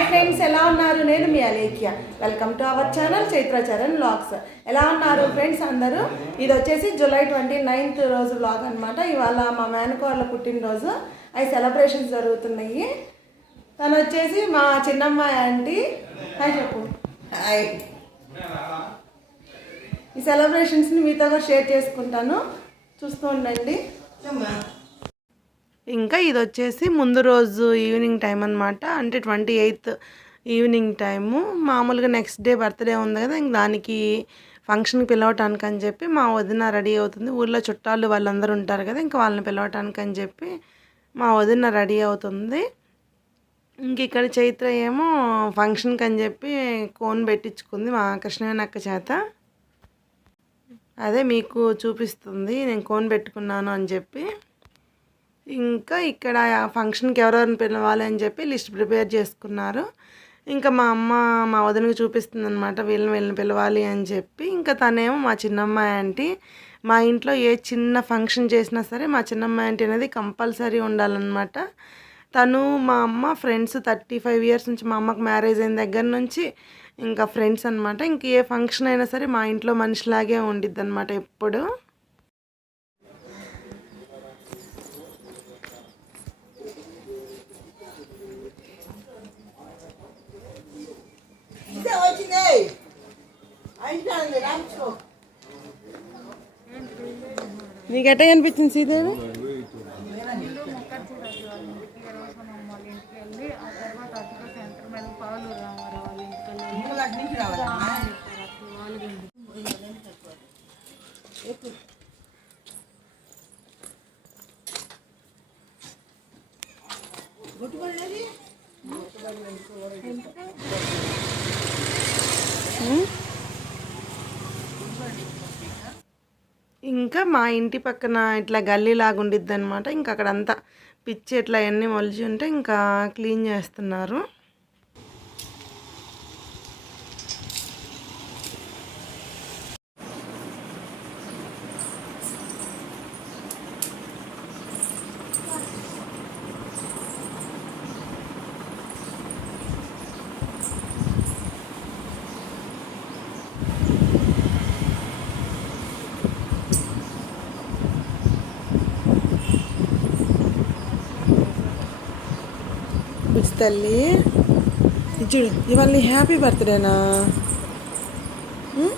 Hi friends ఎలా ఉన్నారు? నేను మీ Alekhya. Welcome to our channel Chaitra Charan vlogs ఎలా ఉన్నారు ఫ్రెండ్స్ అందరూ? ఇది వచ్చేసి జూలై ట్వంటీ నైన్త్ రోజు వ్లాగ్ అనమాట ఇవాళ మా మేనకోళ్ళ పుట్టినరోజు. అవి సెలబ్రేషన్స్ జరుగుతున్నాయి. తను వచ్చేసి మా చిన్నమ్మాయి ఆంటీ హాయ్ చెప్పు. హాయ్. ఈ సెలబ్రేషన్స్ని మీతో కూడా షేర్ చేసుకుంటాను. చూస్తూ ఉండండి. ఇంకా ఇది వచ్చేసి ముందు రోజు ఈవినింగ్ టైం అనమాట అంటే ట్వంటీ ఎయిత్ ఈవినింగ్ టైము మామూలుగా నెక్స్ట్ డే బర్త్డే ఉంది కదా ఇంక దానికి ఫంక్షన్కి పిలవటానికి అని చెప్పి మా వదిన రెడీ అవుతుంది. ఊళ్ళో చుట్టాలు వాళ్ళందరూ ఉంటారు కదా ఇంకా వాళ్ళని పిలవటానికి అని చెప్పి మా వదిన రెడీ అవుతుంది. ఇంక ఇక్కడ చైత్ర ఏమో ఫంక్షన్కి అని చెప్పి కోన్ పెట్టించుకుంది మా కృష్ణవేణి అక్క చేత. అదే మీకు చూపిస్తుంది నేను కోన్ పెట్టుకున్నాను అని చెప్పి. ఇంకా ఇక్కడ ఫంక్షన్కి ఎవరెవరిని పిలవాలి అని చెప్పి లిస్ట్ ప్రిపేర్ చేసుకున్నారు. ఇంకా మా అమ్మ మా వదినకి చూపిస్తుంది అనమాట వీళ్ళని వీళ్ళని పిలవాలి అని చెప్పి. ఇంకా తనేమో మా చిన్నమ్మాయి ఆంటీ మా ఇంట్లో ఏ చిన్న ఫంక్షన్ చేసినా సరే మా చిన్నమ్మాయి ఆంటీ అనేది కంపల్సరీ ఉండాలన్నమాట. తను మా అమ్మ ఫ్రెండ్స్ థర్టీ ఫైవ్ ఇయర్స్ నుంచి మా అమ్మకి మ్యారేజ్ అయిన దగ్గర నుంచి ఇంకా ఫ్రెండ్స్ అనమాట ఇంక ఏ ఫంక్షన్ అయినా సరే మా ఇంట్లో మనిషిలాగే ఉండిద్ది అనమాట ఎప్పుడు. నీకెట్ట కనిపించింది సీతాడు ఇంకా మా ఇంటి పక్కన ఇట్లా గల్లీ లాగా ఉండిద్ది అనమాట ఇంకా అక్కడంతా పిచ్చి ఇట్లా అన్నీ మొలిచి ఉంటే ఇంకా క్లీన్ చేస్తున్నారు బుజ్జి తల్లి. చూడు ఇవాళ నీ హ్యాపీ బర్త్డేనా ఉం?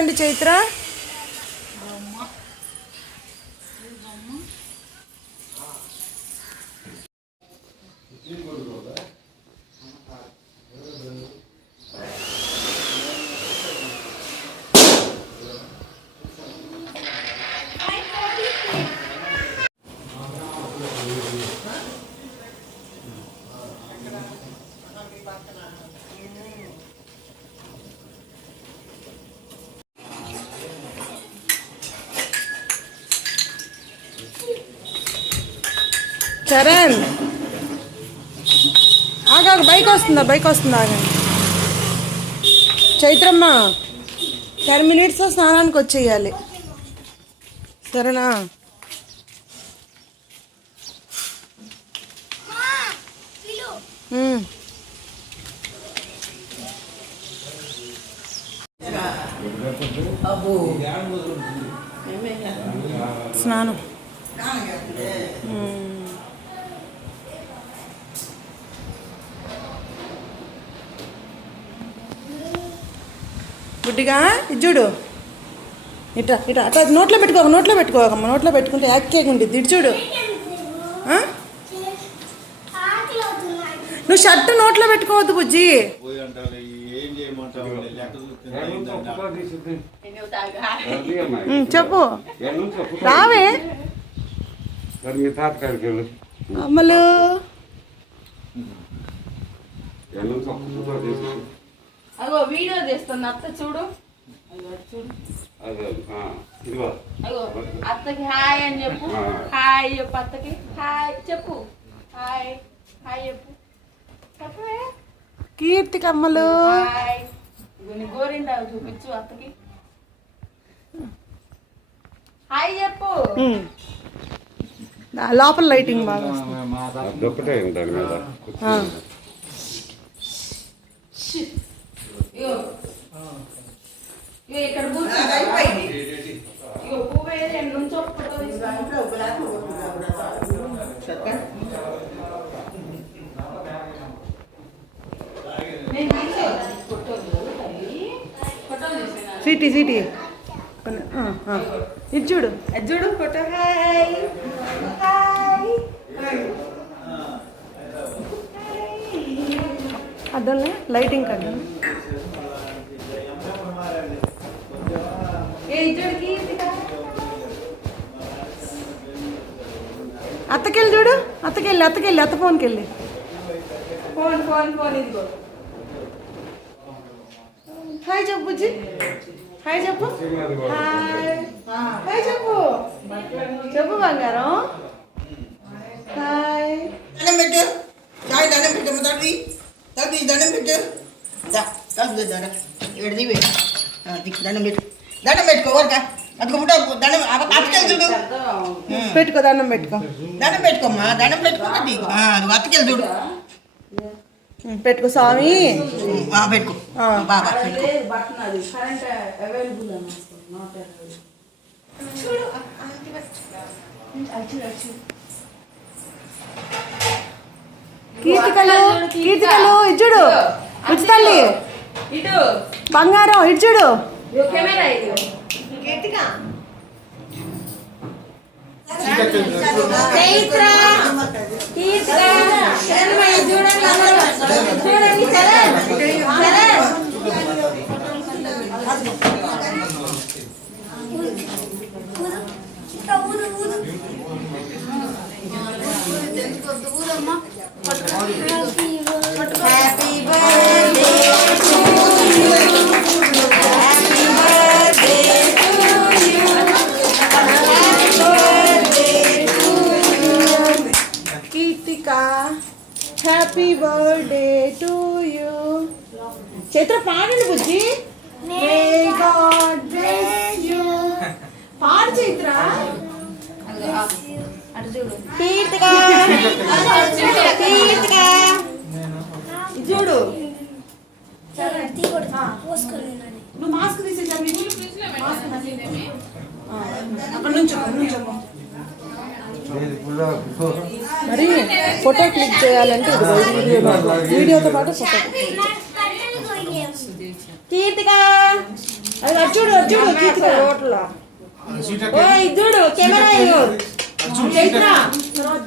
ఉం? చైత్ర చరణ్. ఆగా బైక్ వస్తుందా బైక్ వస్తుందా ఆగండి చైత్రమ్మ టెన్ మినిట్స్లో స్నానానికి వచ్చేయాలి. సరేనా. స్నానం. గుడ్డిగా చూడు. ఇట్లా ఇట్లా అట్లా నోట్లో పెట్టుకోక నోట్లో పెట్టుకోకమ్మ నోట్లో పెట్టుకుంటే యాక్టివ్గా ఉంటుంది ఇటు చూడు? నువ్వు షర్ట్ నోట్లో పెట్టుకోవద్దు బుజ్జి. చెప్పు. రావే. మరి అగో వీడియో తీస్తుంది అత్త చూడు. అగో చూడు. అదే ఆ, ఇదిగో. అగో అత్తకి హాయ్ అని చెప్పు. హాయ్ చెప్పు అత్తకి. హాయ్ చెప్పు. హాయ్ హాయ్ చెప్పు. ఇగో నీ గోరింటాకు చూపించు అత్తకి. హాయ్ చెప్పు. లోపల లైటింగ్ బాగా వస్తుంది. తీసేనా సిటీ సిటీ. కొన్ని- ఆ, ఆ. ఇది చూడు. అది చూడు ఫోటో. హాయ్. హాయ్. అద్దంలే లైటింగ్ కద్దాం అత్తకెళ్ళి చూడు అత్తకెళ్ళి అత్తకెళ్ళి అత్త ఫోన్కి వెళ్ళి ఫోన్ ఫోన్ ఫోన్ ఇదిగో. హాయ్ చెప్పు బుజ్జి. హాయ్ చెప్పు. హాయ్. హాయ్ చెప్పు. చెప్పు బంగారం. హాయ్. దండం పెట్టు. చాయ్ దండం పెట్టు తల్లి. తల్లి దండం పెట్టు. దా తల్లి దండం దివే దండం పెట్టు. దండం పెట్టుకో ఊరక. దండం పెట్టుకో దండం పెట్టుకో. దండం పెట్టుకోమ్మా దండం పెట్టుకోండి అది ఉమ్, పెట్టుకో స్వామి. ఆ, పెట్టుకో. ఆ. బాబా అదే బటన్ అది కరెంట్ అవైలబుల్ అని వస్తుంది నాట్ అవైలబుల్. కీర్తికలు కీర్తికలు ఇటు చూడు. బుజ్జి తల్లి. ఇటు. బంగారం ఇటు చూడు ఇగో కెమెరా ఇది చైత్ర కీర్తిక శర్మ ఇది చూడండి అందరూ. చూడండి Charan Charan happy birthday to you Chaitra పాడండి బుజ్జి. మే గాడ్ బ్లెస్ యూ పాడు చైత్ర. చూడు. నువ్వు మాస్క్ తీసేసా అక్కడ నుంచి మరి ఫోటో క్లిక్ చేయాలంటే వీడియోలో వీడియోతో పాటు ఫోటో కీర్తిక! అది చూడు చూడు కీర్తిక రోడ్లో ఓ చూడు కెమెరా ఇగో చైత్ర. తర్వాత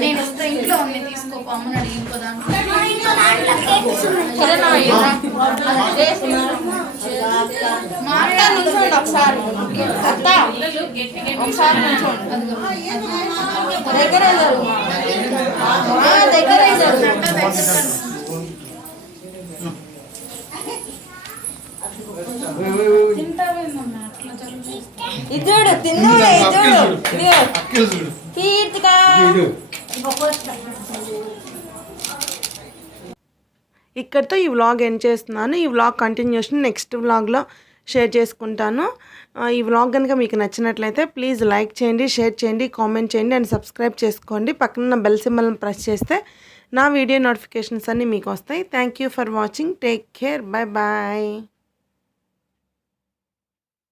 నేను వస్తే ఇంట్లో ఉంది తీసుకోపో అమ్మని అడిగి ఇంకో దాంట్లో మా అత్త నుంచోండి ఒకసారి. అత్త ఒకసారి నుంచోండి. దగ్గర ఇద్దరు తిన్నులే ఇద్దరు కీర్తిక ఇక్కడితో ఈ వ్లాగ్ ఎండ్ చేస్తున్నాను. ఈ వ్లాగ్ కంటిన్యూషన్ నెక్స్ట్ వ్లాగ్లో షేర్ చేసుకుంటాను. ఈ వ్లాగ్ కనుక మీకు నచ్చినట్లయితే ప్లీజ్ లైక్ చేయండి షేర్ చేయండి కామెంట్ చేయండి అండ్ సబ్స్క్రైబ్ చేసుకోండి. పక్కన బెల్ సింబల్ని ప్రెస్ చేస్తే నా వీడియో నోటిఫికేషన్స్ అన్నీ మీకు వస్తాయి. Thank you for watching take care bye bye